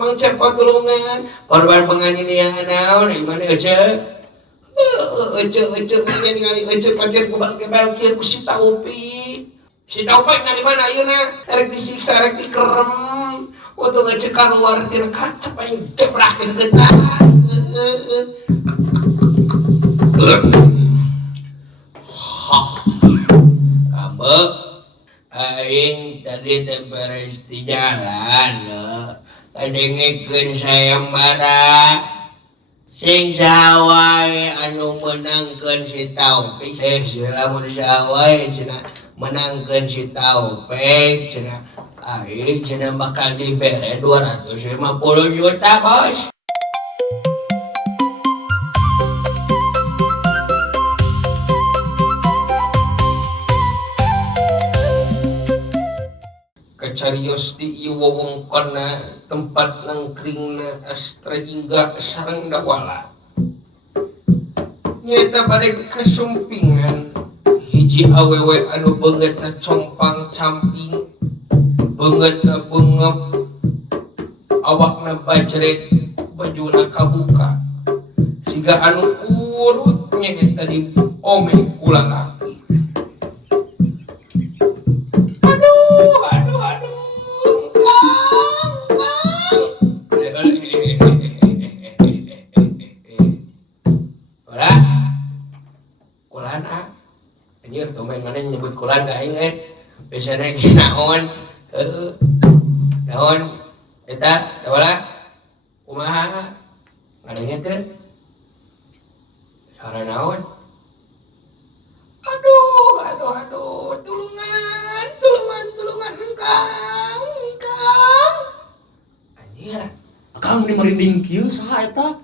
Mang cepat tulungan korban penganiayaan naon di mana aja ningali aja kaget kebal ku si Taufik di mana ayeuna rek disiksa rek dikerem waktu aja keluar tina kaca paling gebrak kita getah kamu aing tadi beres di jalan kadengkeun sayembara sing sawae anu menangkeun si Taufik lamun sawae cenah menangkeun si Taufik cenah aing cenah bakal dibere 250 juta bos. Kacarios di ieu wewengkonna tempat nangkringna Astra Jingga sareng Dawala nyata bade kasumpingan hiji awewe anu beungeutna compang camping beungeutna beungep awakna bajret bajuna kabuka siga anu urut nyaeta di ome ulah laki. Anjir tuh main mana nyebut kulan gak inget biasanya naon naon eta Dawala kumaha ngadengnya tuh suara naon aduh tulungan engkang anjir Akang meni merinding kieu saha eta?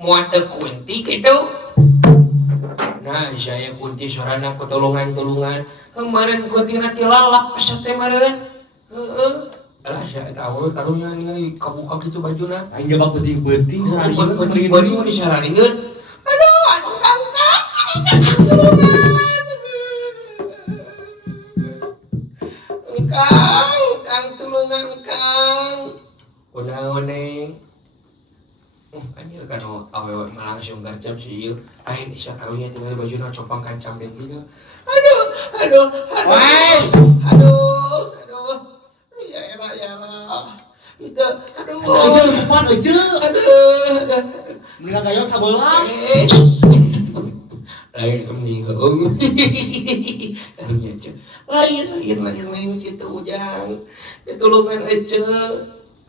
muat teu kunti kitu. Nah, saya kunti sorana ketulungan kemarin kunti nanti lalap pesat teh meureun alah saya tahu karunya ningali kabuka kitu bajuna Aing jebak beuting-beuting sararieun merinding disararieun aduh kang tulungan kang tulungan kang kunaon neng anjir kan awewe mah langsung gacap sih ieu aing bisa karunya tinggal bajuna copang kancam teh kitu aduh ya elah itu aja tutupan aja mendingan gayong sabelah lain kemending karunya ceu lain kitu ujang ditulungan ece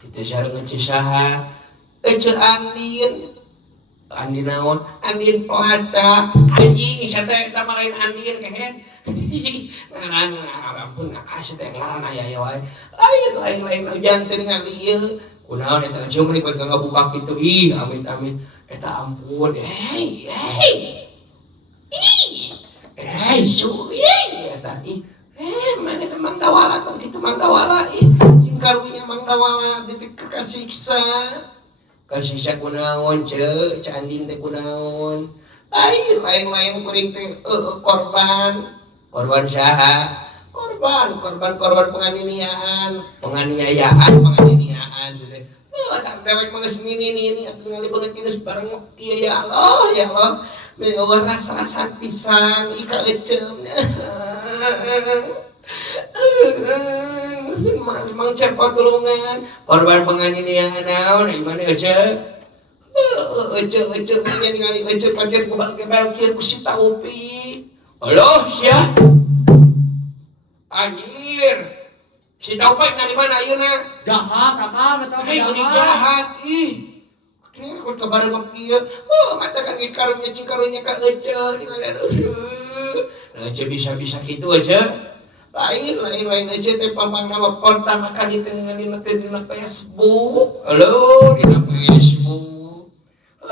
kita sareng ece saha ece Andin naon Andin pelacak anjing isa teh eta mah lain Andin kehen ngaran ampun ngakase teh ngaran aya wae lain ujang teh ningali ieu kunaon eta jeung ribet ngabuka kitu ih amit eta ampun eta mana Mang Dawala tong kitu Mang Dawala sing karunya Mang Dawala dikesiksa kasisa kunaon ceu Andin teh kunaon lain kuring teh korban saha korban penganiayaan sudah ada dewek mah geus nini atuh ningali beungeut geus bareng kieu ya Allah meueuh rasa-rasan pisan ika eceum Mang cepat tulungan korban penganiayaan naon di mana ece ningali ece kaget kebal kieu ku si Taufik aloh sia anjir si Taufik di mana ayeuna jahat akang eta jahat aku kabar mah kieu mata kan karunya ka ece ningali aduh ece bisa kitu ece lain aja teh pamangna pertama kali dina Facebook halo dina Facebook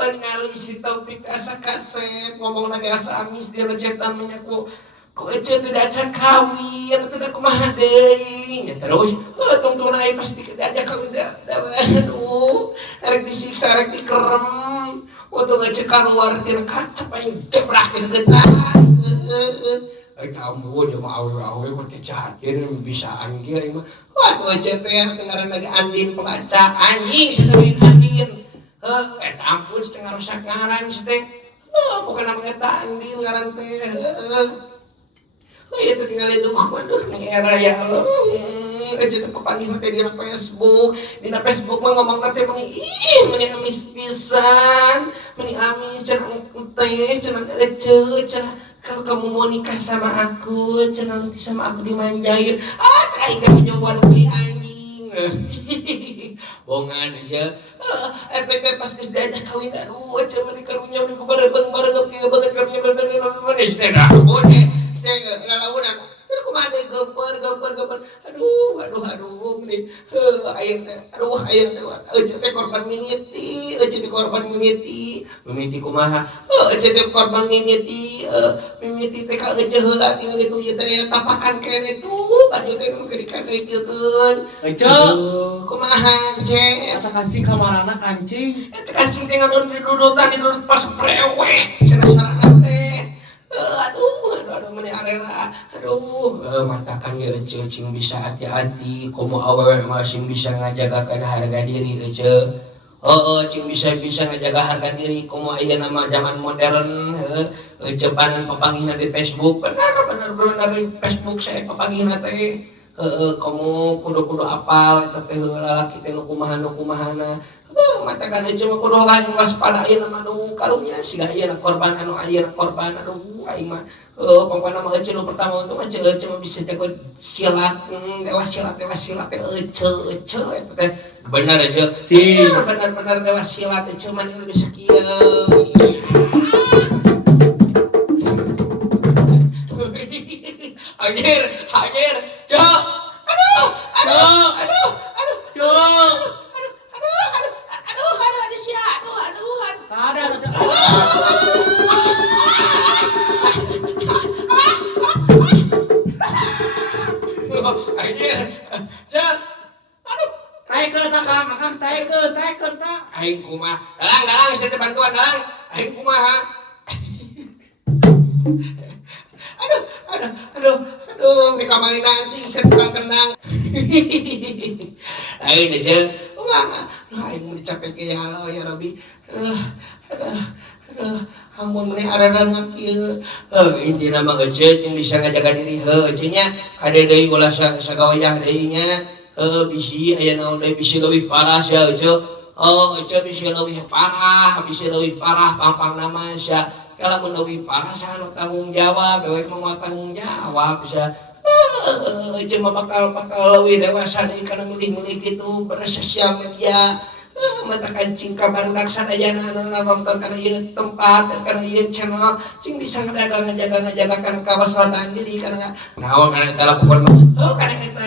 ngali si Taufik asa kasep ngomong lagi asa amis dia ngecetan menyaku kok aja tidak ajak kawin atau udah kumaha deui nya terus tungtung naik pasti diajak kawin aduh rek disiksa rek dikerem Untuk ngecek keluar tina kaca paling gebrak tina getah. Kamu dia mau awe-awe pakai cahatin bisaan kieu mah. Wah tuh teh ngaran lagi Andin pelaca anjing sedeuin Andin. Eta ampun setengah rusak ngaran teh. Bukan nama eta Andin ngaran teh. Itu tinggal itu waduh nih era ya Allah. Teh papanggih teh di Facebook mah ngomong teh meni amis pisan, meni amis cenah teh cenah cenah kalau kamu mau nikah sama aku, cenah nanti sama aku dimanjain. Cai teh nyoba kayak anjing. Bongan aja. Efek pas geus diajak kawin aduh cenah meuli karunya meuli bareng-bareng kieu banget karunya manis teh dah. Boleh. Saya ngalamun terus kumaha deui gambar. Aduh meni aya teh korban mimiti, mimiti kumaha? Teh korban mimiti, mimiti teh ka ece heula tinggal itu ieu teh tapakan kene tuh, baju teh nu dikadekkeun. Kumaha, Cek? Eta kancing kamarana kancing. Eta kancing teh ngadon di dudutan di dudut pas prewek, cenah sarana teh. Aduh meni arera. Matakan ya cing bisa hati-hati, komo awewe masing bisa ngajagakan harga diri ece. Cing bisa ngajaga harga diri, komo aya nama zaman modern, ece panan papanggihna di Facebook, benar di Facebook saya papanggihna teh. Komo kudu apal eta teh heula kitu nu kumaha-kumahana. Matakan ece mah kudu hayang waspada ieu mah karunya siga ieu korban anu ayeuna korban aduh aing mah pokona mah ece nu pertama untuk ece mah bisa jago silat dewa silat teh ece eta teh bener aja bener dewa silat ece mah nu bisa kieu hajar cok aduh ada sia aduh Kada anjir cek aduh taekeun ta Kang taekeun ta aing kumaha dalang saya teh bantuan dalang aing kumaha aduh mereka main nanti saya tukang kenang aing aja kumaha aing mau dicapai ke ya Allah ya Rabbi ampun meni arana kieu intina mah ece jeung bisa ngajaga diri ece nya kade deui ulah sagawayah deui nya bisi aya naon deui bisi leuwih parah sia ece ece bisi leuwih parah pampangna mah sia kalau leuwih parah saha nu tanggung jawab dewek mah tanggung jawab sia ece mah bakal leuwih dewasa deui kana milih-milih kitu bersosial media mata kancing kabarudak sadayana anu nonton kana ieu tempat kana ieu channel sing bisa ngajagakan kawaspadaan diri kana naon kana eta lakukan kana eta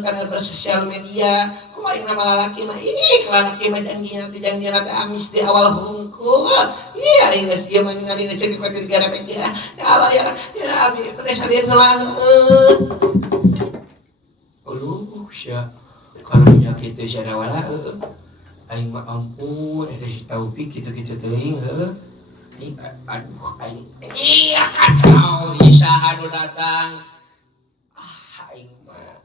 kana bersosial media kumaha nama lalaki mah lalaki mah janjina teh amis di awal hungkul aing geus ieu mah ningali ngecek ku gara media ya Allah ya abi pedesan sama sia karunya kitu sia wala aing mah ampun eta si Taufik kitu-kitu teuing aduh aing kacau Isa anu datang aing mah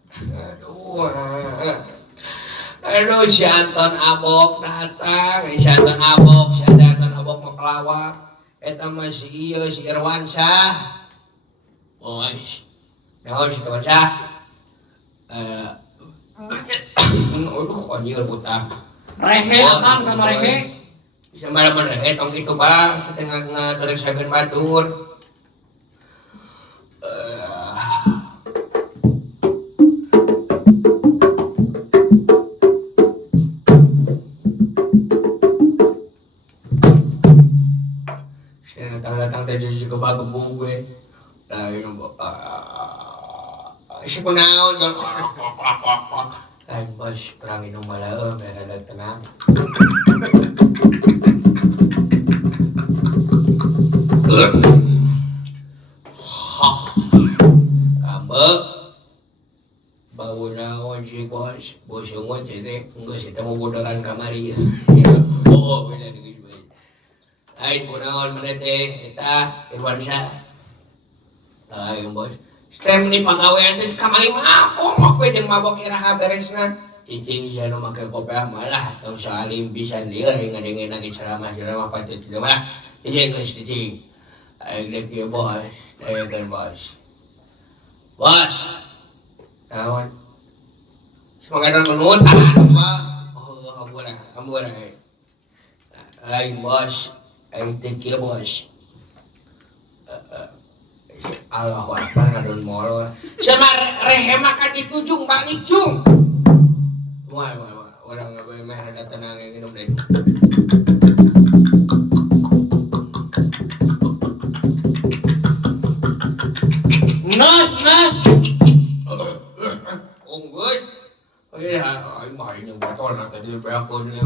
aduh si Anton Abok datang si Anton Abok mah pelawak eta mah si ieu si Irwansyah naon si Irwansyah aduh anjir buta rehe Kang sama rehe sama rehe tong kitu Bang setengah ngaderesakeun batur saya datang teh juga bagebu gue lain si kunaon lain bos kurang minum balaeum biar ada tenang kambe bau naon si bos semua teh geus eta mau bodoran kamari beda geus bae Ay, kunaon mana teh eta Irwansyah. Ayo bos. Stem ni pagawean teh kamari mah pomok we jeung mabok iraha beresna. Cicing sia nu make kopiah malah tong salim pisan lieur ngadenge lagi ceramah patut kieu mah. Cicing geus cicing. Ayo dek kieu bos. Ayo kan bos. Bos. Naon? Semoga menut ampun. Ayo bos. Ayo dek kieu bos. Allah Akbar ngadon molor. Sama rehe maka ditujung balik jung. Wah, orang ngabe meh rada tenang yang minum deh. Nas. Unggus. Oh iya, aing mah ini botol nak tadi beakun ni.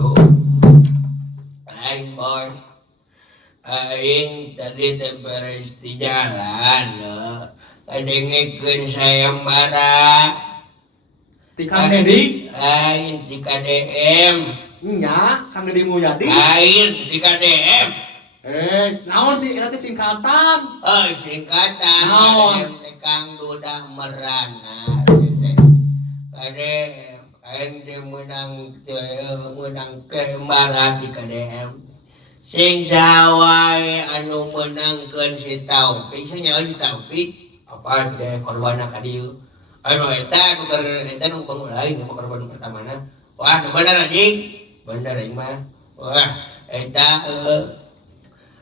Aing boy. Aing tadi teh beres di jalan, kadengekeun sayembara. Ti Kang Dedi. Aing di KDM. Nya, Kang Dedi Mulyadi. Aing di KDM. Naon sih eta teh singkatan? Oh, singkatan Naon? KDM teh Kang Duda Merana. KDM aing teh menang sayembara di KDM. Sing sawae anu menangkeun si Taufik, sanyawa si Taufik, apa deh korbanna ka dieu. Anu eta nu pangulai nu korban pertamana. Wah, nu bener anjing. Bener aing mah. Wah, eta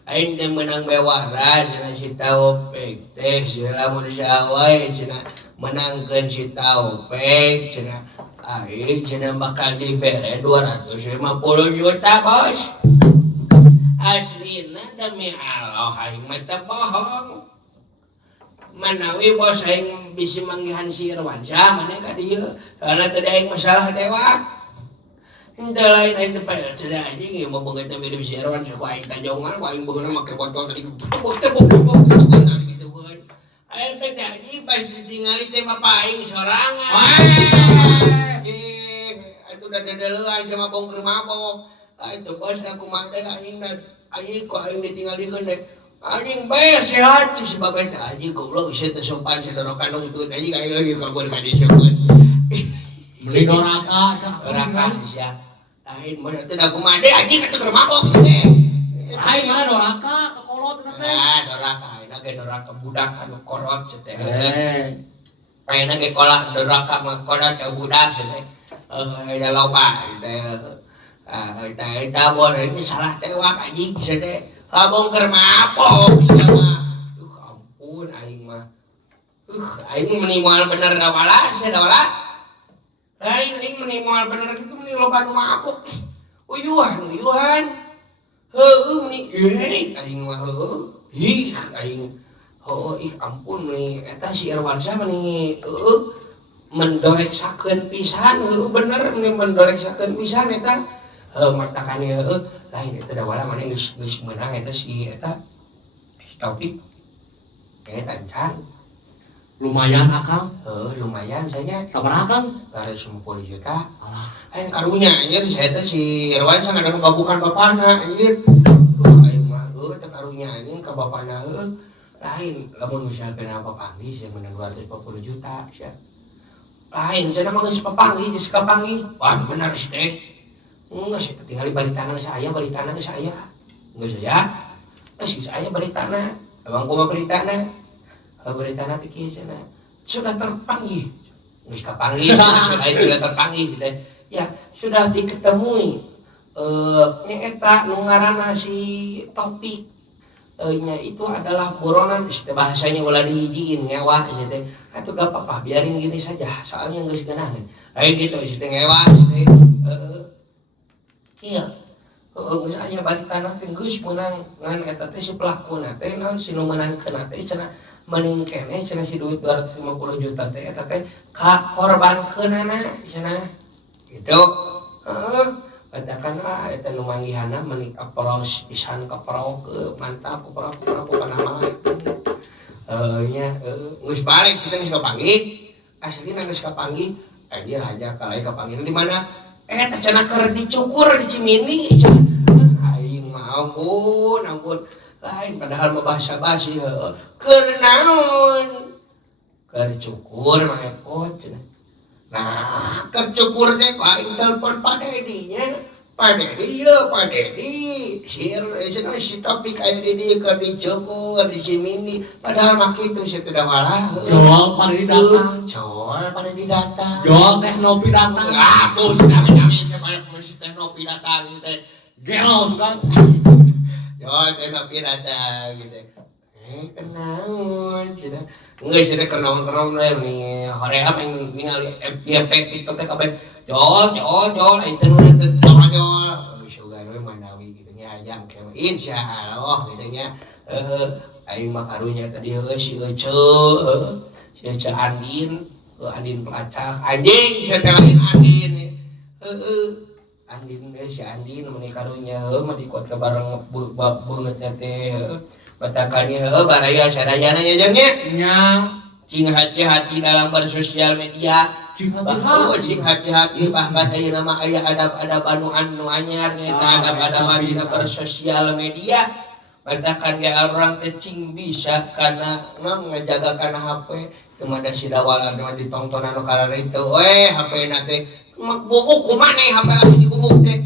aing teh menang bewara cenah si Taufik teh lamun sawae cenah menangkeun si Taufik cenah aing cenah bakal dibere 250 juta, Bos. Aslina demi Allah aing mah teu bohong. Manawi bos aing bisi manggihan si Irwansyah maneh ka dieu. Karena teu aing masalah tewak. Henteu lain aing teh pae cenah anjing ieu mah beungeut teh mirip si Irwansyah ku aing tajongan ku aing beungeuna make botol tadi. Tebuk gitu beun. Aing teh anjing pas ditingali teh bapak aing sorangan. Atuh da dedeleuan sama bongker mabok. Itu bos aku mah teh anjing ku aing ditinggalikeun teh anjing bae sehat si babeh teh anjing goblok geus teh sopan sadorokan nungtut anjing aing lagi kabur ka dieu bos. Beli doraka Sia. Lain mah teh da kumaha teh anjing atuh keur mabok si teh. Aing mana doraka ka kolot eta teh. Doraka ayeuna ge doraka budak anu korot si teh. Ayeuna ge kolak doraka mah korot ka budak si teh. Aya loba teh. Eta bos ini salah tewak anjing bisa teh bongker mabok sama. Ampun aing mah. Aing meni moal bener da wala, sia da wala. Aing meni moal bener kitu meni loba nu mabok. Uyuhan. Heueuh meni aing mah heueuh. Aing ampun meni eta si Irwansyah meni mendoreksakeun pisan bener meni mendoreksakeun pisan eta. Matakan lain eta da wala maneh geus meunang eta si Taufik. Eta encan. Lumayan Akang. Lumayan saja. Sabaraha Kang? 250 juta. Alah, aing karunya anjir saya teh si Irwansyah ngadamu kabukan bapana anjir. Duh aing mah teh karunya anjing ka bapana lain lamun misalkeun apa panggih saya menang 250 juta sia. Lain cenah mah geus papanggih geus kapanggih. Wah bener sih teh. Geus eta tinggali baritana saya, baritana geus aya. Geus aya. Geus aya baritana. Abang kumaha baritana? Baritana teh kieu cenah. Sudah terpanggih. Geus kapanggih, sudah terpanggih teh. Ya, sudah diketemui nya eta nu ngaranna si Taufik. Nya itu adalah buronan, bahasanya ulah dihijiin ngewa teh. Atuh gak apa-apa, biarin gini saja. Soalnya geus geunaheun. Aya gitu si teh ngewa teh. Iya, geus aya baritana teh geus meunang ngan eta teh si pelakuna teh naon si nu meunangkeun teh cenah mending keneh cenah si duit 250 juta teh eta teh ka korbankeunana cenah. Gitu. Katakan eta nu manggihanna meuni kapros pisan kaprok mantap kaprok kana mah. Nya geus balik si teh geus kapanggih. Aslina geus kapanggih. Dia raja ka lain kapanggih di mana? Eta cenah keur dicukur di Cimindi cenah. Aing mah ampun lain padahal mah bahasa basi heuh keur naon keur cukur mah epot cenah nah keur cukur teh paling telepon Pak Dedi nya Pak Dedi ya Pak Dedi si topik aya di dieu keur dicukur di Cimindi padahal mah kitu si teh walah Jol Pak Dedi datang. Jol Pak Dedi datang Jol teh Nopi datang. tuh sedami siapa si teh Nopi datang teh Gelo suka. Jol teh Nopi datang gitu kenaun cenah geus cenah kenaun nih hoream yang ningali FYP TikTok teh kabeh jol itu nu jol sugan we manawi gitu nya ajang ke insyaallah gitu nya aing mah karunya tadi si Ece Andin Andin pelacak anjing saya lain Andin Andin si Andin meni karunya mah dikuat ke bareng beungeut teh batakannya baraya sadayana nya jeung Nya cing hati-hati dalam bersosial media cing hati-hati bahkan ayeuna mah aya adab-adab anu anyar nyaeta adab-adab dina bersosial media batakan ge orang teh cing bisa kana ngajaga kana HP kemudian si dawal anu ditonton anu kararitu HP-na teh buku kumaha HP anu dikubuk teh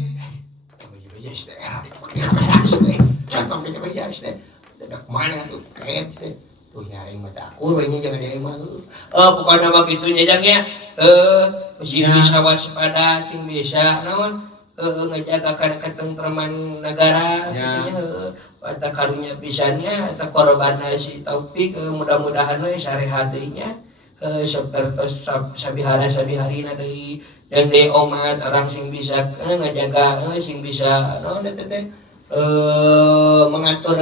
bejes teh dipake kamera teh contoh bejes teh dadak mana tuh kayak tuh ya aing mah takur we nya jangan aing mah pokona mah kitu nya jang ya mesti bisa waspada cing bisa naon ngajaga kana ketentraman negara kitu nya eta karunya pisannya eta korbanna si Taufik mudah-mudahan we sarehat deui nya sapertos sabiharina deui dan deui omat orang sing bisa ngajaga sing bisa naon eta teh mengatur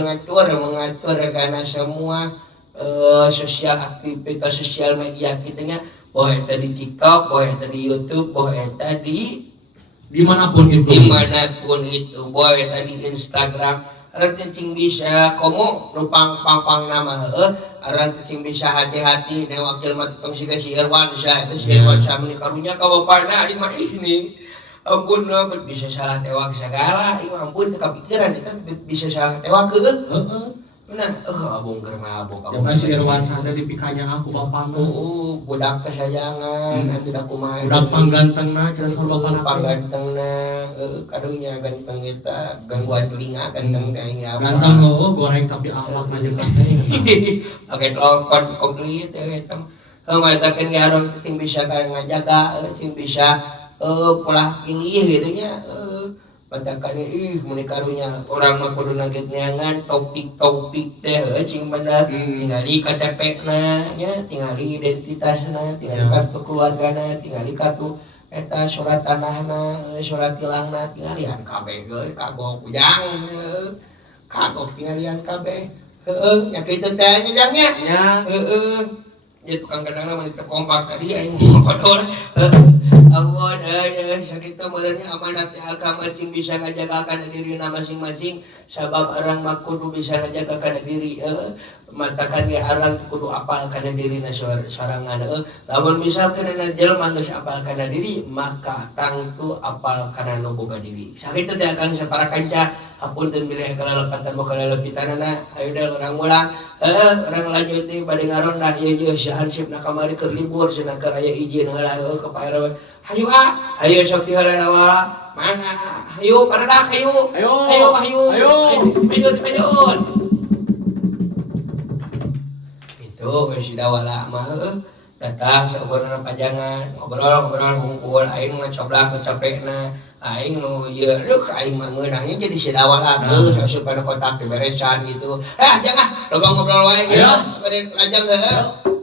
karena semua aktivitas sosial media kitanya boleh eta di TikTok, boleh eta di YouTube, boleh eta di dimanapun itu, boleh eta di Instagram. Arang cing bisa komo nupang pang nama arang cing bisa hati-hati dan wakil mah tetong siga si Irwan sa eta si Irwan sa meni karunya ka bapana ieu mah ini ampun bisa salah tewak segala ampun teu kapikiran eta bisa salah tewak heeh nah abung keur mabok abung si Irwan sadar dipikanya aku bapana budak kesayangan tidak kumaha budak panggantengna cenah salobana panggantengna karunya ganteng eta gangguan telinga ganteng teh nya ganteng goreng tapi akhlak mah jeung teh oke telepon komplit eta eta kan ngaron cing bisa ngajaga cing bisa pola tinggi gitu nya padakannya muni karunya orang mah kudu naget neangan topik teh cing bener tingali KTP na nya tingali identitasna tingali kartu keluargana tingali kartu eta surat tanahna surat tilangna tinggalian kabeh geus kagok ujang kagok tinggalian kabeh nya kitu teh nya jang nya ya tukang kadang-kadang mah kompak tadi aing kodor ampun sakitu meureunnya amanat agama cing bisa ngajaga kana dirina masing-masing sabab arang mah kudu bisa ngajaga kana diri matakan ge arang kudu apal kana dirina sorangan lamun misalkeun ana jelema geus apal kana diri maka tangtu apal kana nu boga diri sakitu teh akang sapara kanca hapunten milih kalalapatan boga lalepitanana ayo da urang ulang urang lanjut deui bade ngaronda ieu si Hansipna kamari keur libur cenah keur aya izin heula ka Pak RW hayu hayu sok diheulana wala mana hayu paradak hayu itu geus dawala mah datang saeureurna pajangan ngobrol hungkul aing mah coblak capekna aing nu ieu aing mah ngeunahnya jadi si dawala geus asup kana kotak diberesan gitu jangan loba ngobrol wae ya bade lajang heuh